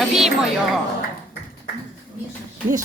Любімо його.